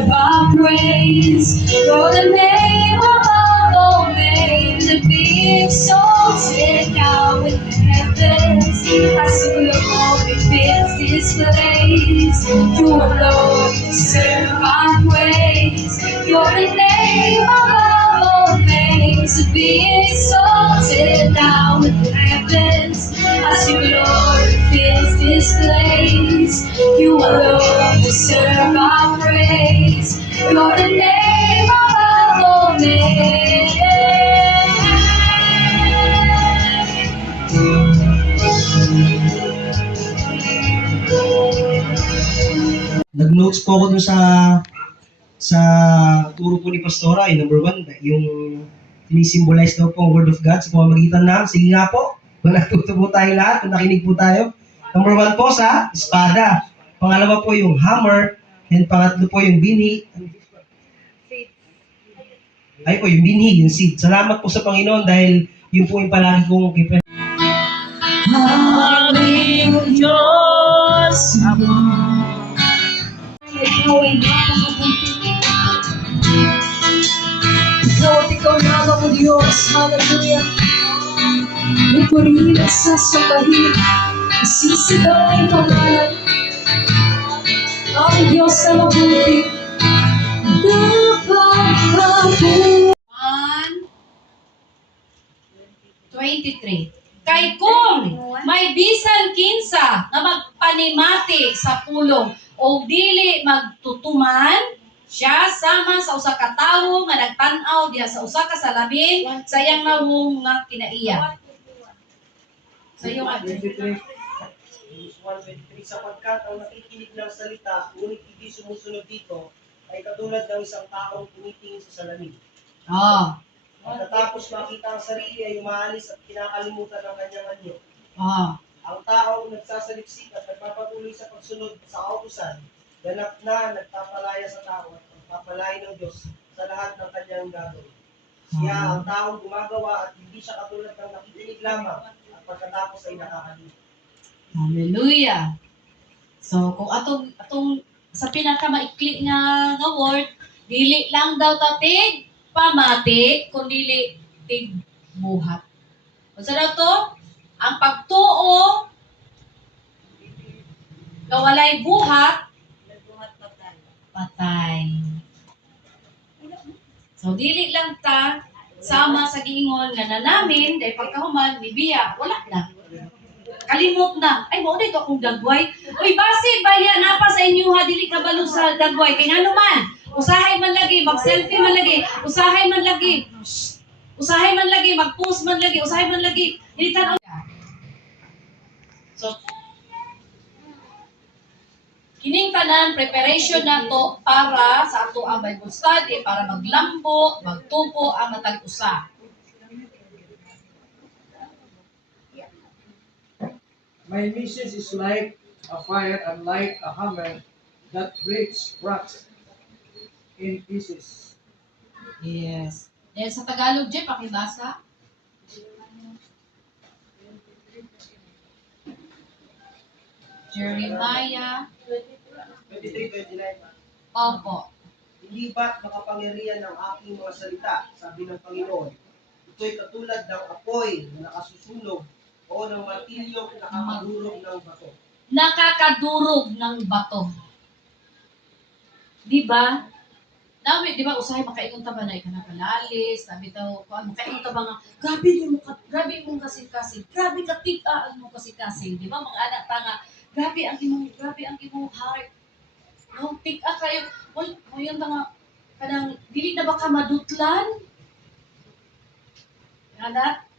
deserve our praise. You're the name above all names, to be exalted now in the heavens. As your glory fills this place, you alone deserve our praise. You're the name above all names, to be exalted now in the heavens. As your glory fills this place, you alone deserve our praise. You're the name above all names. Nag-notes po ako dun sa turo po ni Pastora, yung number one, yung sinisimbolize daw po ang Word of God sa pamamagitan ng, sige nga po, kung natuto po tayo lahat, kung nakinig po tayo. Number one po sa espada. Pangalawa po yung hammer, and pangatlo po yung bini. Ay po, yung binhi, yung seed. Salamat po sa Panginoon dahil yun po yung palagi kong Aming Diyos Ama. Ikaw ay napakabuti. Ikaw at ikaw lamang o Diyos. Hallelujah. Nagpurihin at sasabahin. Isisigaw ay pangalan. Ang Diyos na mabuti. Napakabuti. 1:23. Kay kung may bisan kinsa nga magpanimati sa pulong o dili magtutuman, siya sama sa usa ka tawo nga nagtan-aw diha sa usa ka salamin sa iyang nawong nga kinaiya. Sa iyo nga. 1:23, sapagkat ang nakikinig ng salita, ngunit hindi sumusunod dito, ay katulad ng isang taong tumitingin sa salamin. Oh. Pagkatapos makita ang sarili ay umaalis at kinakalimutan ang kanyang anyo. Oh. Ang taong nagsasaliksik at nagpapatuloy sa pagsunod sa kautusan, ganap na nagpapalaya sa tao at nagpapalaya ng Diyos sa lahat ng kanyang gagawin. Siya ang taong gumagawa at hindi siya katulad ng nakikinig lamang at pagkatapos ay nakakalimutan. Hallelujah. So kung atong sa pinakamaikli nga word, dili lang daw tatig pamati kundi tig buhat. Unsa daw to? Ang pagtuo nga walay buhat, patay. So dili lang ta sama sa giingon nga nanamin dahil pagkahuman ni biya wala na. Kalimot na. Ay, mo dito akong dagway. Uy, basi, baya, napa sa inyo ha, dili kabalo sa dagway. Kaya nga naman, usahay man lagi, mag-selfie man lagi, usahay man lagi, usahay man lagi, mag-post man lagi, usahay man lagi. Dili tanaw. So, kining tanan, preparation na to para sa ato ang Bible study, para maglambo, magtupo ang matag usa. My message is like a fire and like a hammer that breaks rocks in pieces. Yes. Then sa Tagalog, Jeff, pakibasa. Jeremiah. 23:29. Opo. Hindi ba't makapangyarihan ng aking mga salita, sabi ng Panginoon, ito'y katulad ng apoy na nakasusunog o ng martilyong nakakadurog ng bato. Nakakadurog ng bato. Di ba? Dami, di ba, usahay makaingon ta ba na ikanapalalis, sabi daw, kung makaingon ta ba nga, grabe mong kasing-kasing, grabe katika ang mong kasing-kasing, di ba, mga anak ta nga, grabe ang imong heart. No, tika kayo, mo yun ta nga, kanang, dili na ba ka madutlan? Anak,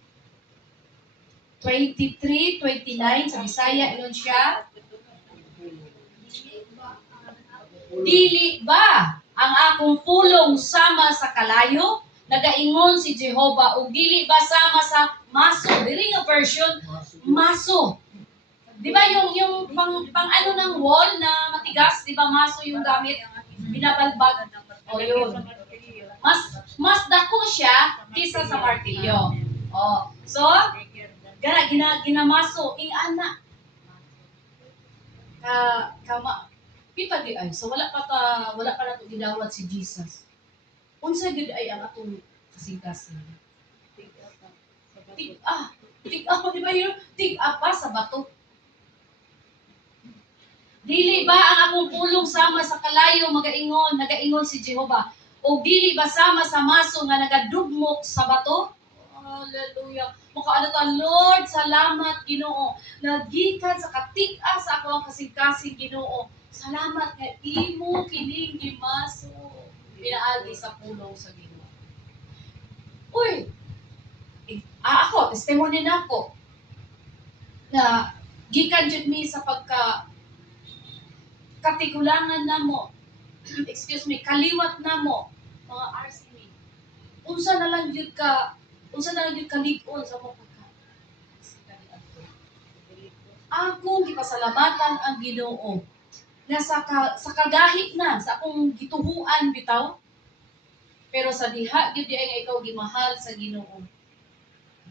23:29 sa Bisaya, iyon siya. Dili ba ang akong pulong sama sa kalayo? Nagaingon si Jehovah, o dili ba sama sa maso? Dili nga version, maso. Di ba yung pang ano ng wall na matigas, di ba maso yung gamit? Binabalbag. O yun. Mas dako siya kisa sa martilyo. O, so, ginamaso ing ana kama Kita di ay so wala pa nato gidawat si Jesus. Unsa gid ay ang atong kasing-kasing? Tig-a pa di ba yun? Tig-a pa sa bato. Dili ba ang akong pulong sama sa kalayo nagaingon si Jehova? O dili ba sama sa maso nga nagadugmok sa bato? Hallelujah. Makaano ta, Lord, salamat Ginoo. Nagikan sa katig-a sa ako ang kasing-kasing Ginoo. Salamat nga imo kining gimaso. Pinaagi sa pulong sa Ginoo. Uy, ako, testimony na ako na gikan jud mi sa katigulangan namo, excuse me, kaliwat namo, mga RC me. Unsa na lang jud kalig-on sa mga pagka. Akong gipasalamatan ang Ginoo na sa kagahit na sa akong gituhuan bitaw, pero sa diha gyud ay nga ikaw gimahal sa Ginoo.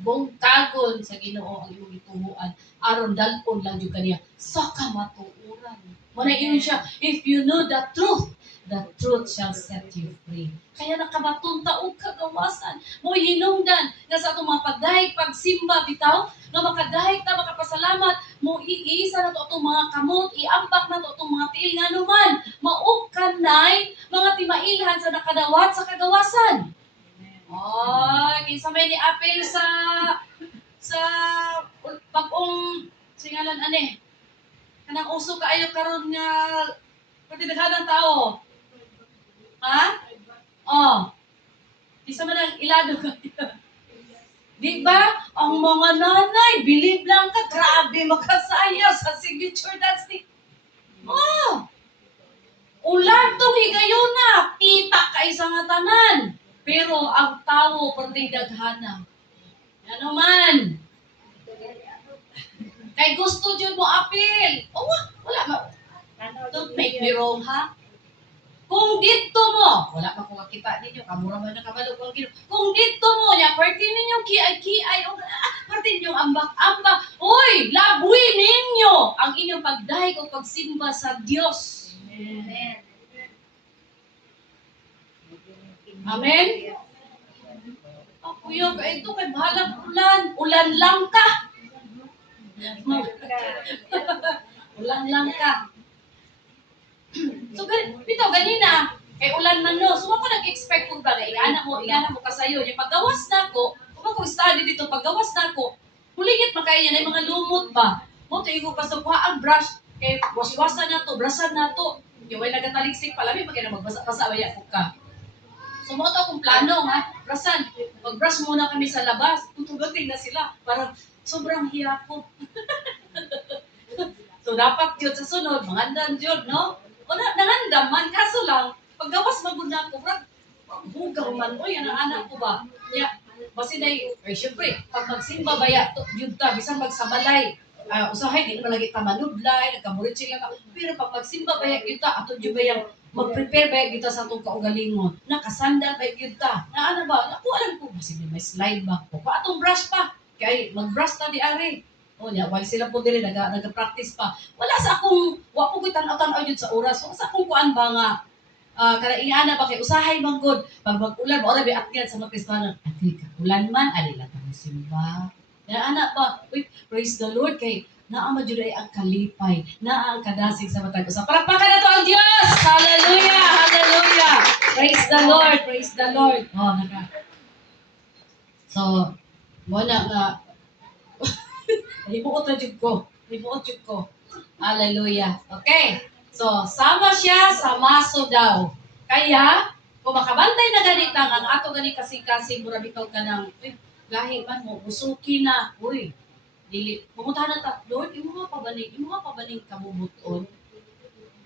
Bungkagon sa Ginoo ang imong gituhuan aron dalpon lang jud kaniya sa kamatuoran. Muna yun siya, if you know the truth shall set you free. Kaya nakabatunta og kagawasan. Mo hinungdan na sa atong mga pagdahig, pagsimba bitaw, nga makadahig ta, makapasalamat, mo iisa na to atong mga kamot, iambak na to atong mga tiil nga naman, maugkanay, mga timailhan sa nakadawat sa kagawasan. Ay, kinsa may ni apel sa pag-ong singalan ane. Kanang uso kaayo karon nga pati daghanang tao. Ha? Oh. Isa man ang ilado ka. Di ba? Ang mga nanay, believe lang ka, grabe makasaya sa signature dance ni. Oh. Ulan tong higayon na, kita kay sa nga tanan. Pero ang tao perti daghana. Ano man? Kay gusto jud mo apil. O wala ma. Don't make me wrong, ha? Kung dito mo, wala pa ko makita ninyo, kamura man na kabalo ko Ginoo. Kung dito mo nya, perti ninyong kiay-kiay o perti ninyong ambak-ambak. Hoy, labuy ninyo ang inyong pagdahig o pagsimba sa Dios. Amen. Amen? Kuya, ito kay bahalang ulan. Ulan lang ka. Ulan lang ka. So, bitaw, ganina, kay ulan man no. So, ako nag-expect kung bagay, ingana mo kasayo. Yung paggawas na ako, kung ako study dito, paggawas na ako, hulingit makaya niya na yung mga lumot ba? Mo, tuyo ko pa sa ang brush, kay waswasan na to, brasan na to. Yung may nagataliksik pala, may magkina magbasa-basa, waya ko ka. So, mo ito akong plano, ha? Brasan. Mag-brush muna kami sa labas. Tutugating na sila. Parang sobrang hirap ko. So, dapat yun sa sunod, mangandan yun, no? O nangandam man, kaso lang, paggawas magunda ko, hugaw man, o yan ang anak ko ba? Yeah. Basi na syempre, pag magsimba baya, yun ta, bisan magsabalay, usahay, di naman lagi tamanudlay, nagkamurit sila ka. Pero pag magsimba baya, yun ta, ato yun bayang mag-prepare ba kita sa itong kaugalingon? Nakasandal ba yun ta? Na ano ba? Naku, alam ko, kasi may slide ba ko? Pa atong brush pa. Kaya mag-brush ta di ari. O niya, while sila po din, nag-practice pa. Wala sa akong, wako ko tan-aw yun sa oras. Wala sa akong kuan ba nga, kada ingana ba kay usahay bang good. Pag mag-ulan, wala ba akyat sa mga Kristanan. Atli ka, ulan man, alila ka mo simba. Kaya anak ba, wait, praise the Lord kay naama jud ay ang kalipay, naa ang kadasig sa matag usa. Palakpakan na to ang Dios. Hallelujah, hallelujah. Praise the Lord, praise the Lord. Oh, naka. So, wala nga hibuot na jud ko. Hallelujah. Okay. So, sama siya sa maso daw. Kaya, kung makabantay na ganitang ang ato gani kasing-kasing mura bitaw ka ng, gahi man mo, usuki na, uy, dili, pumuntahan na ta, Lord, imo nga pabaning kamubuton.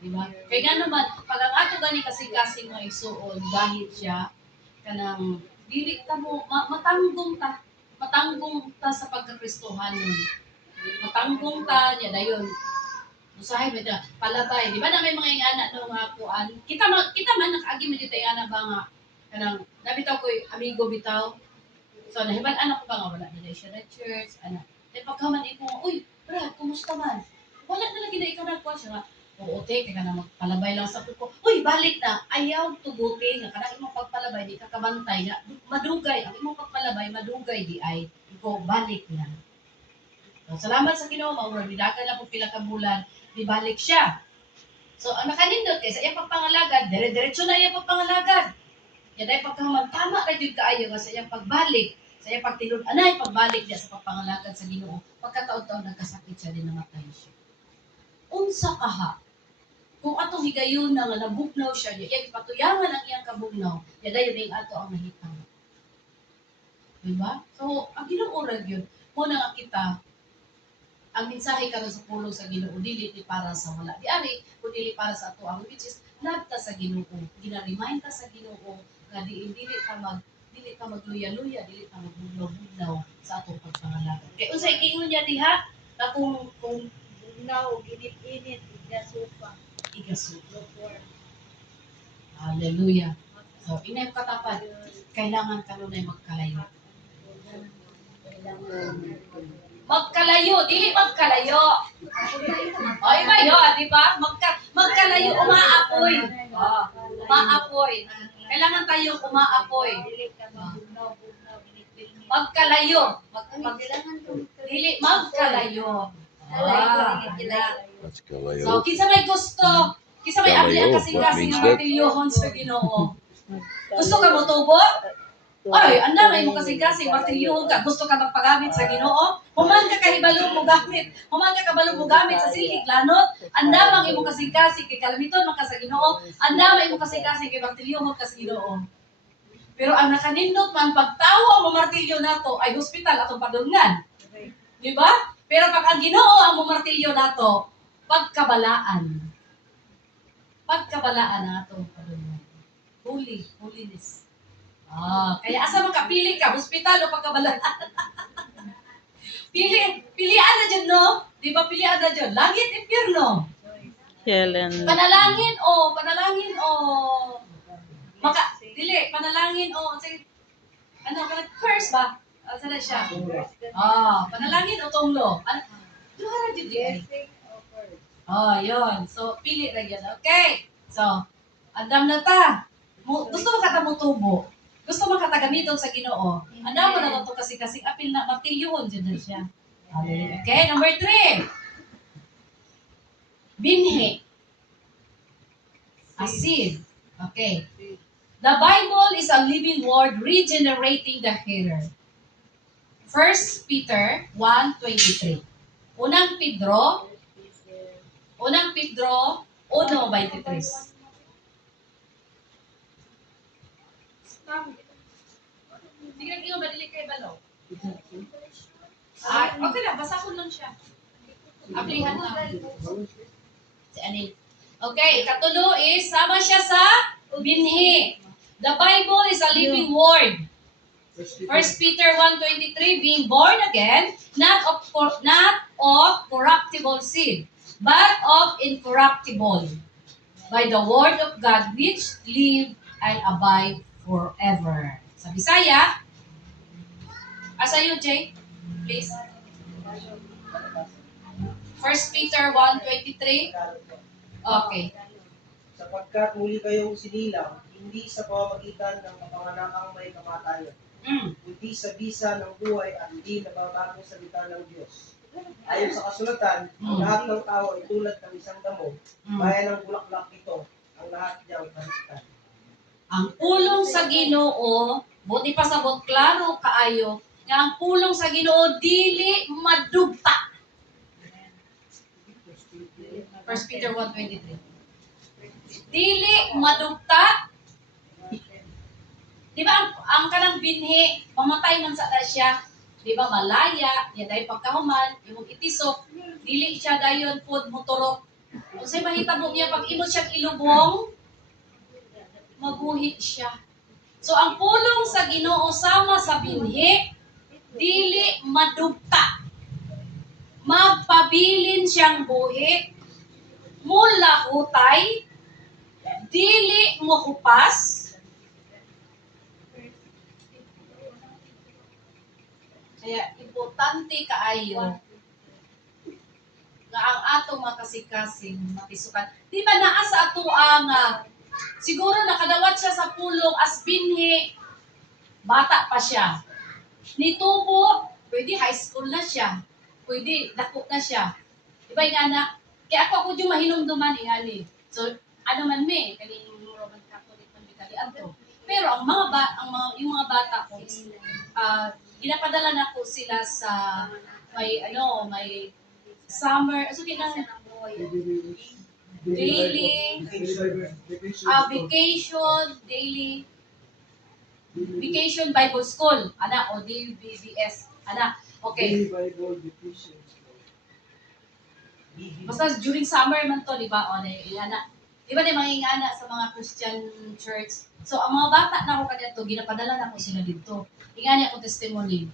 Diba? Kaya nga naman, pag ang ato gani kasing-kasing mo isuon, dahil siya, kanang, dili ta mo, matanggong ta sa pagkakristohan nun. Matanggong ta, niya dayon. Usahay mo ito, palabay. Di ba na may mga ingana no nga kuan? Kita man nakaagi mo dito ingana ba nga, kanang, nabitaw ko amigo bitaw. So, nahiban anak ko ba nga, wala na siya na church, anak. Then pagkaman iko, uy, Brad, kumusta man? Wala na lagi na ikaw nagkuhan siya nga. Oo, te, kaya na magpalabay lang sa kuko. Uy, balik na. Ayaw tugutin nga kanang imong pagpalabay di ka kabantay nga madugay ang imong pagpalabay madugay di ay iko balik na. So, salamat sa Ginoo mao bidagan lang po pila ka bulan di balik siya. So ang nakanindot kay sa iyang pagpangalagad, dire-diretso na iyang pagpangalagad. Yan ay pagkahuman tama ra gyud kaayo nga sa iyang pagbalik, sa iyang pagtilod anay pagbalik niya sa pagpangalagad sa Ginoo. Pagkataon-taon nagkasakit siya din namatay siya. Unsa kaha kung atong higayon na nga nabugnaw siya, iya ipatuyangan ang iyang kabugnaw, ya dayon ning ato ang mahitang. Diba? So, ang Ginoo ra gyud, mo na nga kita ang mensahe karon sa pulong sa Ginoo dili ni para sa wala di ari, kundi para sa ato ang which is love ta sa Ginoo. Gina-remind ta sa Ginoo nga dili ka magluya-luya, dili ka magbugnaw-bugnaw sa atong pagpangalagad. Kay unsay giingon niya diha na kung Bugnaw, ginit-init, igasupa. igasuko. Hallelujah. So, inay katapat, kailangan kanunay magkalayo. Magkalayo, dili magkalayo. O, iba yun, di ba? Magkalayo, umaapoy. Umaapoy. Kailangan tayong umaapoy. Magkalayo. Dili magkalayo. Mas kalayo. So, kinsa may gusto, kinsa may abli ang Kalayo, kasing-kasing what ng means that? martilyohon sa Ginoo. Gusto ka mo tubo? Oy, anda may mo kasing-kasing martilyohon ka. Gusto ka magpagamit sa Ginoo? Human ka kahibalo mo gamit. Human ka kabalo mo gamit sa silhig lanot. Anda mang imo kasing-kasing kay kalamiton man ka sa Ginoo. Anda may imo kasing-kasing kay martilyohon ka sa Ginoo. Pero ang nakanindot man pagtawo mo martilyo nato ay hospital atong padulngan. Di ba? Pero pag ang Ginoo ang martilyo nato, pagkabalaan. Pagkabalaan nato padulngan. Holiness. Kaya asa makapili ka, hospital o pagkabalaan? Pilian na dyan, no? Di ba pilian na dyan? Langit, impyerno. Helen. Panalangin o panalangin o curse ba? Asa na siya? Panalangin o tunglo. Duhara dyan dyan. Yun. So, pili na yan. Okay. So, andam na ta. Gusto mo kata mo tubo. Gusto mo kata gamiton sa Ginoo. Andam mo na ito kasi apil na martilyohon dyan na siya. Okay, number 3. Binhi. A seed. Okay. The Bible is a living word regenerating the hearer. 1 Peter 1:23. Unang Pedro 1:23. Sige lang iyo, madili kay Balo. Okay lang, basahon lang siya. Aplihan lang. Si Anil. Okay, ikatulo is, sama siya sa binhi. The Bible is a living word. 1 Peter 1:23, being born again, not of corruptible seed, but of incorruptible, by the word of God, which live and abide forever. Sa Bisaya, asa yun, Jay? Please. 1 Peter 1:23. Okay. Sapagkat muli kayong sinilang, hindi sa pamamagitan ng kapanganakang may kamatayan, kundi sa bisa ng buhay at hindi nababagong salita ng Diyos. Ayon sa kasulatan, lahat ng tao ay tulad ng isang damo, gaya ng bulaklak ito, ang lahat niyang kahitan. Ang pulong sa Ginoo, buti pa sabot klaro kaayo, nga ang pulong sa Ginoo dili madugta. 1 Peter 1:23. Dili madugta. Di ba ang kanang binhi, mamatay man sa siya, di ba malaya, ya dahil pagkahuman, yung itisok, dili siya dayon pod motorok. Kung sa'y mahitabo niya, pag imot siyang ilubong, maguhit siya. So ang pulong sa Ginoo sama sa binhi, dili madugta. Magpabilin siyang buhi, mula hutay, dili mo hupas, kaya importante kaayo nga ang atong makasing-kasing matisukan. Di ba naa sa ato ang siguro nakadawat siya sa pulong as binhi, bata pa siya. Nitubo, pwede high school na siya. Pwede dako na siya. Di ba nga na? Kaya ako yung mahinumduman ingani. So, ano man me, kaning Roman Catholic man kali ato. Pero yung mga bata ko is ginapadala na ko sila sa may summer, so daily vacation Bible School, ana, o DBBS, ana. Okay. Bible vacation. Basta during summer man to, di ba? O, ana. Di ba na mangingana sa mga Christian church? So, ang mga bata na ako kanito, ginapadala na ko sila dito. Ingani ako testimony.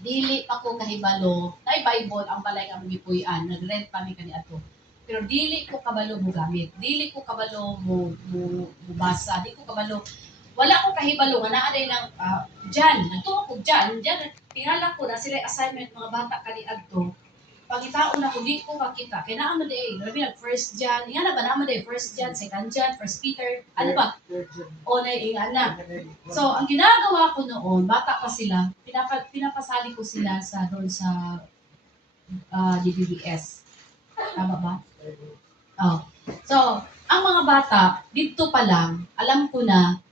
Dili pa ko kahibalo, na Bible ang balay nga magipuy-an, nag-rent pa mi kani ato. Pero dili ko kabalo mo gamit. Dili ko kabalo mo basa. Dili ko kabalo. Wala ko kahibalo nga naa day nang diyan, nagtuo ko diyan, tingala ko na sila assignment mga bata kani adto. Pangitaon ako di ko makita. Kaya naa man day, labi nag first John, nga na ba naa man day first John, second John, first Peter, ano ba? O na ingana. So, ang ginagawa ko noon, bata pa sila, pinapasali ko sila sa doon sa DBBS. Tama ba? Oh. So, ang mga bata, dito pa lang, alam ko na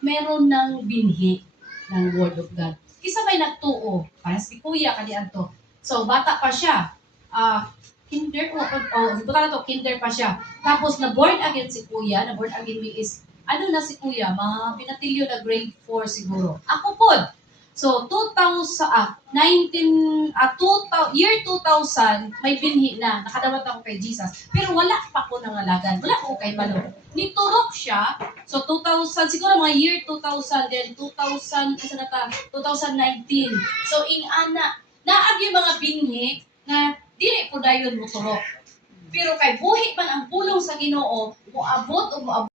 meron ng binhi ng Word of God. Kisa may nagtuo, parang si Kuya kanian to. So, bata pa siya. Kinder pa siya. Tapos, na-born again si Kuya, na-born again me is, ano na si Kuya, mga pinatilyo na grade 4 siguro. Ako po. So, year 2000, may binhi na, nakadawat ako kay Jesus. Pero wala pa ko nangalagan. Wala ko kay Malo. Niturok siya. So, 2000, siguro mga year 2000, then 2019. So, naag yung mga binhi na dili po dayon mo turok. Pero kay buhi man ang pulong sa Ginoo, moabot o moabot